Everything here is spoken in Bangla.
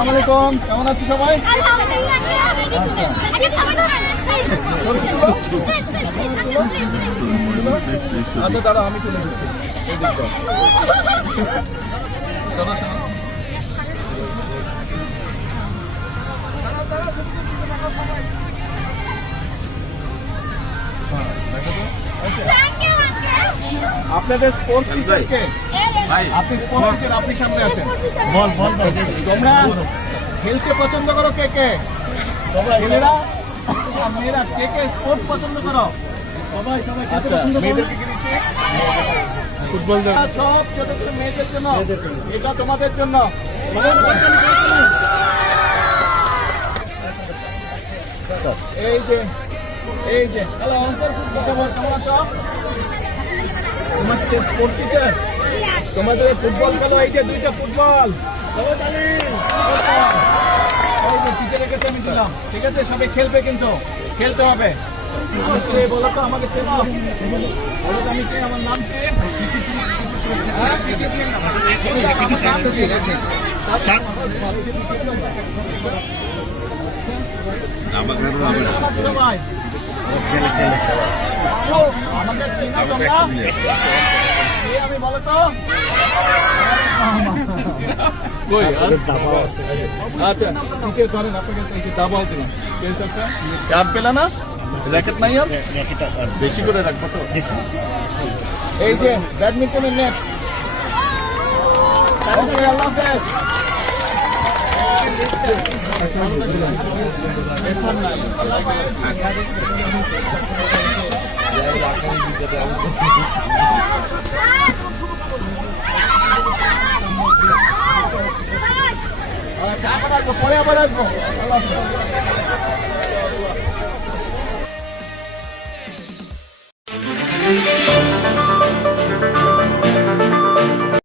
আসসালামু আলাইকুম, কেমন আছো সবাই? আচ্ছা দাঁড়া, আমি তুলে দিচ্ছি। চলো চলো। আপনাদের স্পোর্টস টিচার কে? আপনি স্পোর্টস টিচার, আপনি সামনে আছেন। বল বল তোমরা খেলতে পছন্দ করো কে কে? ছেলেরা আর মেয়েরা কে কে স্পোর্টস পছন্দ করো? সবাই সবাই। মেয়েদেরকে কি দিচ্ছি? ফুটবল। সব ছোট ছোট মেয়েদের জন্য, এটা তোমাদের জন্য। এই যে হ্যালো অন্তর, কেমন আছো? তোমার স্পোর্টস টিচার, তোমাদের ফুটবল খেলো। এই যে দুইটা ফুটবল, টিচারের কাছে আমি দিলাম। ঠিক আছে, সবাই খেলবে, কিন্তু খেলতে হবে। বলো তো আমাকে চেনো? বলো তো আমি কে, আমার নাম কি? আমাকে চেনো তোমরা? আমি বলো তো। আচ্ছা নিচে ধরেন, আপনাকে দাবাও দিলাম। আর পেলা না? র্যাকেট নাই? আর বেশি করে রাখবো তো। এই যে ব্যাডমিন্টনের নেট। আল্লাহ হাফেজ। পরে আবার আসবো। আল্লাহ